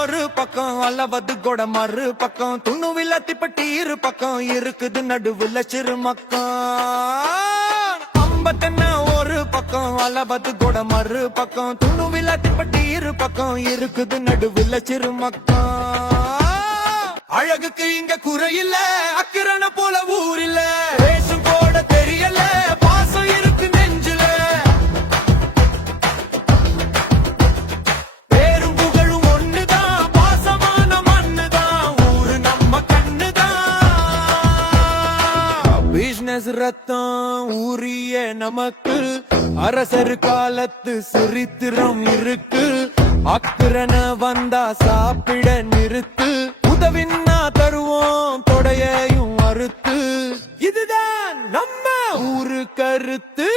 ஒரு பக்கம் அளவது கொட மறு பக்கம் துணுவில திப்பட்டி இரு பக்கம் இருக்குது நடுவுல சிறு மக்கம் அம்பத்தென்ன ஒரு பக்கம் அளவது கொட மறு பக்கம் துணுவில திப்பட்டி இரு பக்கம் இருக்குது நடுவுல சிறு மக்கம் அழகுக்கு இங்க குறையில்ல அக்கிரண போல ஊரில்ல பேசும் போட தெரியல பாசம் இருக்கு நெஞ்சில பேரும் புகழும் ஒண்ணுதான் பாசமான மண்ணுதான் ஊரு நம்ம கண்ணுதான் பிசினஸ் ரத்தம் ஊரிய நமக்கு அரசர் காலத்து சரித்திரம் இருக்கு அக்கிரண வந்தா சாப்பிட நிறுத்து உதவின்னா தருவோம் தொடையையும் அறுத்து இதுதான் நம்ம ஊரு கருத்து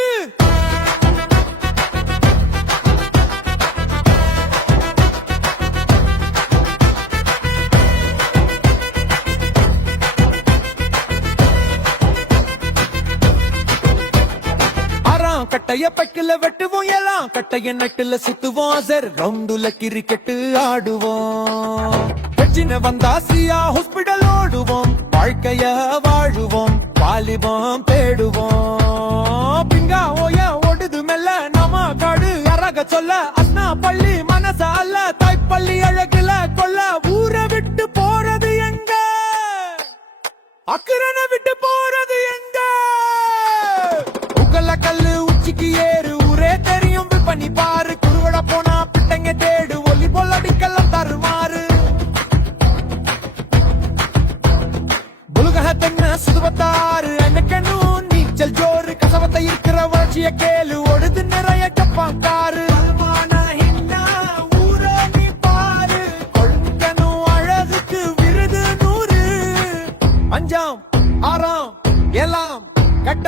கட்டைய பக்கில வெட்டுவோம் எல்லாம் கட்டைய நட்டுல சுத்துவோம் சார் ரவுண்டுல கிரிக்கெட்டு ஆடுவோம் பிரச்சனை வந்தா சியா ஹாஸ்பிடல் ஓடுவோம் வாழ்க்கைய வாழுவோம் வாலிபம் தேடுவோம் பிங்கா ஓய ஓடுது மெல்ல நம்ம காடு அறக சொல்ல அண்ணா பள்ளி மனச அல்ல தாய்ப்பள்ளி அழகுல கொல்ல ஊரை விட்டு போறது எங்க அக்கிரணை விட்டு போறது எங்க உகல கல்லு உச்சிக்கு ஏறு ஊரே தெரியும் பண்ணி பாரு குருவட போனா பிட்டைங்க தேடு ஒலி போல் அடிக்கலாம் தருமாறு புலுகஹ தென்ன சுதுபத்தாறு எனக்கென்னும் நீச்சல் ஜோறு கசவத்தை இருக்கிற வளர்ச்சிய கேளு ஒடுது நிறைய கப்பாங்காரு ஊரே நீ பாரு கொழுங்கனும் அழகுக்கு விருது 100 அஞ்சாம் ஆறாம் எல்லாம் கட்ட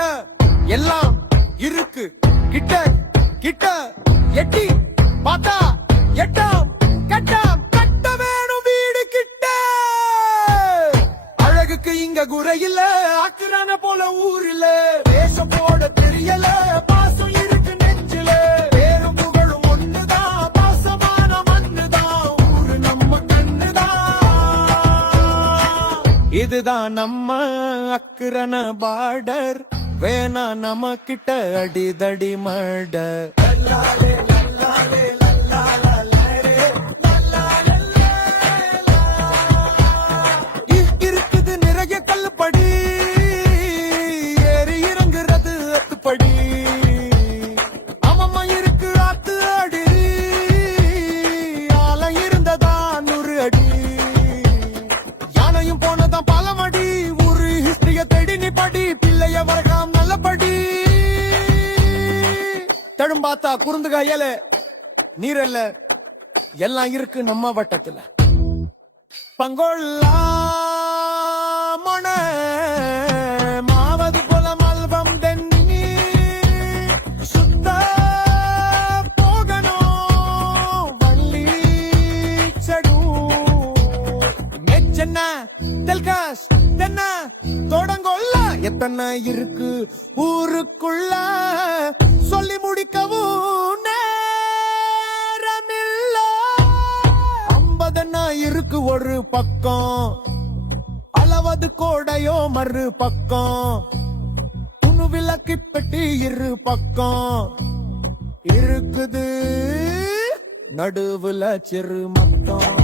எல்லாம் இருக்கு கிட்ட கிட்ட எட்டி பார்த்தா எட்டாம் கட்டாம் கட்ட வேணும் வீடு கிட்ட அழகுக்கு இங்க குறையில அக்கிரான போல ஊரில வேஷம் போட தெரியல பாசம் இருக்கு நெஞ்சில பேரும் புகழும் ஒண்ணுதான் பாசமான மண்ணுதான் ஊரு நம்ம கண்ணுதான் இதுதான் நம்ம அக்கிரண பார்டர் வேணா நம்ம கிட்ட அடிதடி மட இருக்குது நிறைய கல்லுப்படி ஏறி இறங்குறது அத்துப்படி அம்மம்மா இருக்கு ஆத்து அடி ஆலம் இருந்ததா 100 அடி யானையும் போனதான் பலமடி ஒரு ஹிஸ்டரிய தேடி நீ படி பிள்ளைய வரகாம் நல்லபடி தடும் பார்த்தா குறுந்துகா ஏல நீரல்ல எல்லாம் இருக்கு நம்ம வட்டத்துல பங்கொள்ளா மொன மாவது போல மல்பம் தென்னி சுத்த போகணும் வள்ளி செடு மெச்சென்ன தெல்காஸ் தென்ன தொடங்கொள்ள எத்தனை இருக்கு ஊருக்குள்ள சொல்லி முடிக்கவும் நேரமில்ல 50 இருக்கு ஒரு பக்கம் அளவது கோடையோ மறு பக்கம் துணுவிலக்கி பெட்டி இரு பக்கம் இருக்குது நடுவுல சிறு மக்கம்